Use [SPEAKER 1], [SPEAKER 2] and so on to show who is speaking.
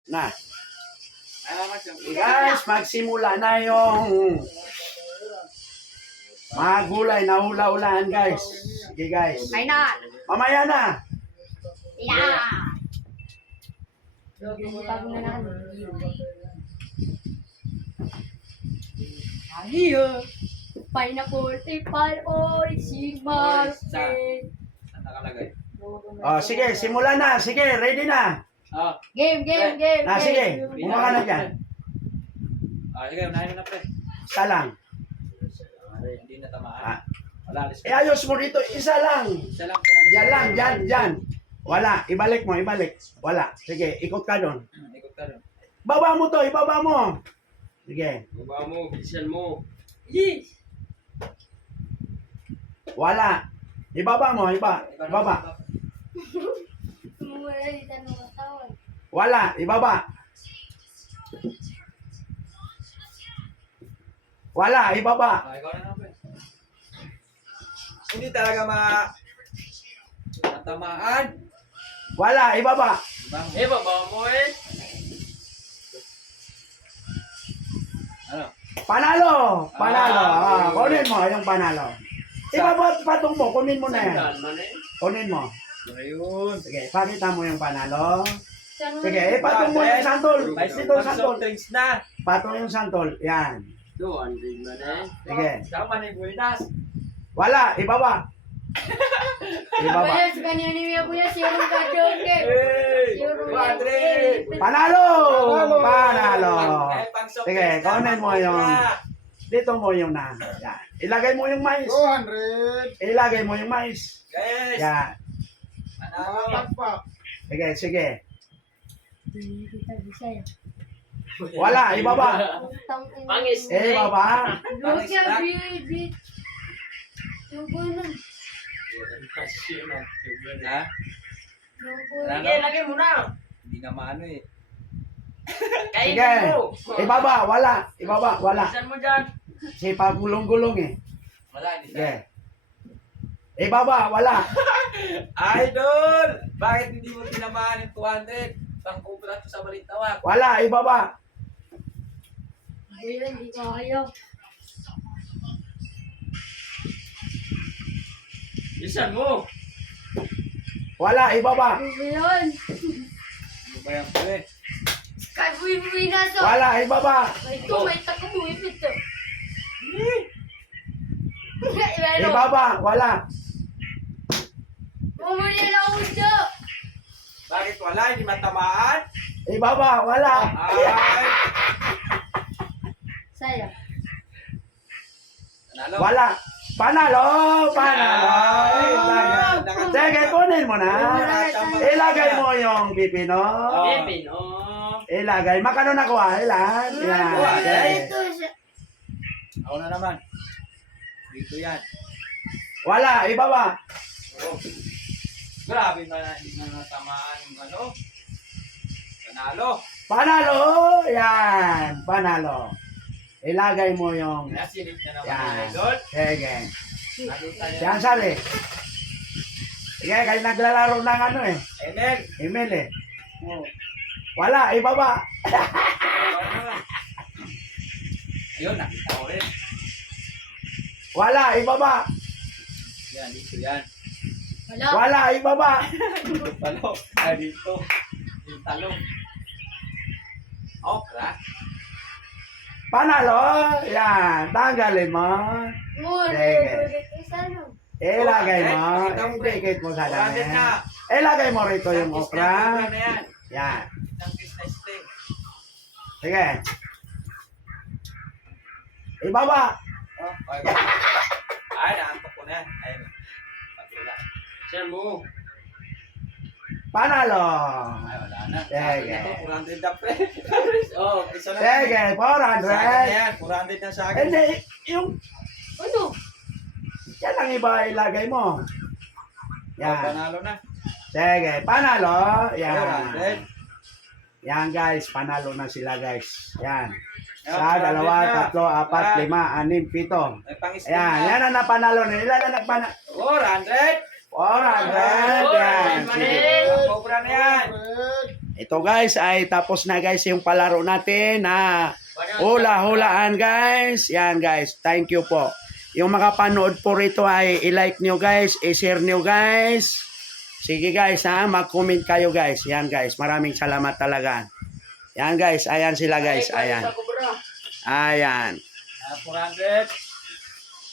[SPEAKER 1] Na. Guys, magsimula na yung mga gulay na hula-hulaan, guys. Sige, guys.
[SPEAKER 2] Ay na.
[SPEAKER 1] Mamaya na.
[SPEAKER 2] Yeah. Bago na naman. Ahiyo. Pineapple, apple, orange, market.
[SPEAKER 3] Saan nakalagay?
[SPEAKER 1] Oh, sige, simula na. Sige, ready na.
[SPEAKER 2] Game.
[SPEAKER 1] Na, sige. Bumaka na dyan.
[SPEAKER 3] Sige, unahin mo na, pre.
[SPEAKER 1] Isa lang.
[SPEAKER 3] Hindi na tamaan. Wala, alis
[SPEAKER 1] Eh, ayos mo dito. Isa lang.
[SPEAKER 3] Isa lang.
[SPEAKER 1] Yan lang, dyan. Wala. Ibalik mo, ibalik. Wala. Sige, ikot ka doon.
[SPEAKER 3] Ikot ka rin.
[SPEAKER 1] Baba mo to, ibaba mo. Sige.
[SPEAKER 3] Baba mo, bilisan mo.
[SPEAKER 1] Wala. Ibaba mo, ibaba.
[SPEAKER 2] Mula dito ng katawan.
[SPEAKER 1] Wala, ibaba. Wala, ibaba.
[SPEAKER 3] Ikaw na pre. Hindi talaga matamaan.
[SPEAKER 1] Wala, ibaba.
[SPEAKER 3] Baba mo eh. Ano?
[SPEAKER 1] Panalo. Kunin mo yung panalo. Ibaba patong mo, kunin mo na yan. Kunin mo.
[SPEAKER 3] Ayun.
[SPEAKER 1] Sige, pakita mo yung panalo.
[SPEAKER 2] Saan
[SPEAKER 1] Sige, patong mo yung santol. Dito santol.
[SPEAKER 3] Drinks na.
[SPEAKER 1] Patong yung santol. Yan.
[SPEAKER 3] Doon, din mo na.
[SPEAKER 1] Sige.
[SPEAKER 3] Sama na yung bulitas.
[SPEAKER 1] Wala, ibaba. Ibaba.
[SPEAKER 2] Kuya, sa kanya ni Mia Kuya, siyong kajoke.
[SPEAKER 3] Padre!
[SPEAKER 1] Panalo! Sige, kunin mo yung... Dito mo yung na. Yan. Ilagay mo yung mais.
[SPEAKER 4] 200.
[SPEAKER 1] Ilagay mo yung mais.
[SPEAKER 3] Guys!
[SPEAKER 1] Yan.
[SPEAKER 3] Ano?
[SPEAKER 1] Sige. Wala, ibaba.
[SPEAKER 2] Pangis.
[SPEAKER 1] Ibaba.
[SPEAKER 2] Look at baby. Yung ganun.
[SPEAKER 3] Ha?
[SPEAKER 2] Sige, lagay mo na.
[SPEAKER 3] Hindi na maano eh.
[SPEAKER 1] Sige. Ibaba, wala. Ibaba, wala.
[SPEAKER 3] Saan mo dyan?
[SPEAKER 1] Si pagulong-gulong eh.
[SPEAKER 3] Wala, hindi
[SPEAKER 1] Sige. Ibaba, wala.
[SPEAKER 3] Idol! Bakit hindi mo tinamaan yung 200? Pang-kubra to sa balintawak.
[SPEAKER 1] Wala, ibaba.
[SPEAKER 2] Kuya, hindi ko kayo.
[SPEAKER 3] Isan mo!
[SPEAKER 1] Wala, ibaba.
[SPEAKER 2] Ano ba yun?
[SPEAKER 3] Ano ba yan, pre?
[SPEAKER 2] Kay buwi na so.
[SPEAKER 1] Wala, ibaba.
[SPEAKER 2] May taga buwipit to.
[SPEAKER 1] Ibaba, wala.
[SPEAKER 2] Bumuli lang ako dyan.
[SPEAKER 3] Bakit wala? Hindi matamaan?
[SPEAKER 1] Ibaba, wala.
[SPEAKER 3] Ay!
[SPEAKER 2] Saya.
[SPEAKER 3] Nanalo?
[SPEAKER 1] Wala. Panalo. Sige, kunin mo na. Ilagay mo yung pipino. Ilagay. Makano nakuha? Ilan? Yan. Okay.
[SPEAKER 2] Ito siya.
[SPEAKER 3] Ako na naman. Dito yan.
[SPEAKER 1] Wala, ibaba.
[SPEAKER 3] Oh. Grabe na hindi na natamaan yung ano. Nanalo.
[SPEAKER 1] Panalo. Yan. Panalo. Ilagay mo yung...
[SPEAKER 3] Nasilip na naman
[SPEAKER 1] Yan.
[SPEAKER 3] yung idol.
[SPEAKER 1] Sige.
[SPEAKER 3] Naluta niya.
[SPEAKER 1] Yan, sali. Sige, kayo naglalaro ng ano eh.
[SPEAKER 3] Emel.
[SPEAKER 1] Email eh. Wala, ibaba.
[SPEAKER 3] Ayun, nakita ko rin.
[SPEAKER 1] Wala, ibaba.
[SPEAKER 3] Yan, dito yan.
[SPEAKER 2] Wala.
[SPEAKER 1] Wala, ibaba.
[SPEAKER 3] Dito palo. Ay, dito. Yung talong. Okra.
[SPEAKER 1] Panalo. Yan. Tanggalin mo. Ilagay mo. Idikit mo sa
[SPEAKER 3] Kurante
[SPEAKER 1] dami.
[SPEAKER 3] na.
[SPEAKER 1] Ilagay mo rito yung okra.
[SPEAKER 3] Na yan.
[SPEAKER 1] Yan.
[SPEAKER 3] Isang kiss na sting.
[SPEAKER 1] Sige. Ibaba.
[SPEAKER 3] Oh, okay. Ay, naantok ko na yan. Ayun. Pagkula. Share mo.
[SPEAKER 1] Panalo.
[SPEAKER 3] Ay, wala na.
[SPEAKER 1] Sige.
[SPEAKER 3] Ito, 400 na pre. Oh, isa na.
[SPEAKER 1] Sige,
[SPEAKER 3] Sa akin na
[SPEAKER 1] 400.
[SPEAKER 3] yan. 400 na sa akin.
[SPEAKER 1] Hindi, yung...
[SPEAKER 2] Ano?
[SPEAKER 1] Yan lang iba ilagay mo. Yan.
[SPEAKER 3] Panalo na.
[SPEAKER 1] Sige, panalo. Yan.
[SPEAKER 3] 400.
[SPEAKER 1] Yan guys, panalo na sila guys. Yan.
[SPEAKER 3] Yan,
[SPEAKER 1] Sa 2,
[SPEAKER 3] 400 na.
[SPEAKER 1] 3, 4, 5, 6, 7.
[SPEAKER 3] May pang-sting
[SPEAKER 1] Ayan,
[SPEAKER 3] na.
[SPEAKER 1] yan ang napanalo na. Ilan na nagpanalo?
[SPEAKER 3] 400.
[SPEAKER 1] 400. Yan. Sige.
[SPEAKER 3] Cobra na yan.
[SPEAKER 4] 100.
[SPEAKER 1] Ito guys ay tapos na guys yung palaro natin na hula-hulaan guys. Yan guys, thank you po. Yung makapanood po rito ay i-like nyo guys, i-share nyo guys. Sige guys ha, mag-comment kayo guys. Yan guys, maraming salamat talaga. Yan guys, ayan sila guys, ayan. Ayan.
[SPEAKER 3] 400.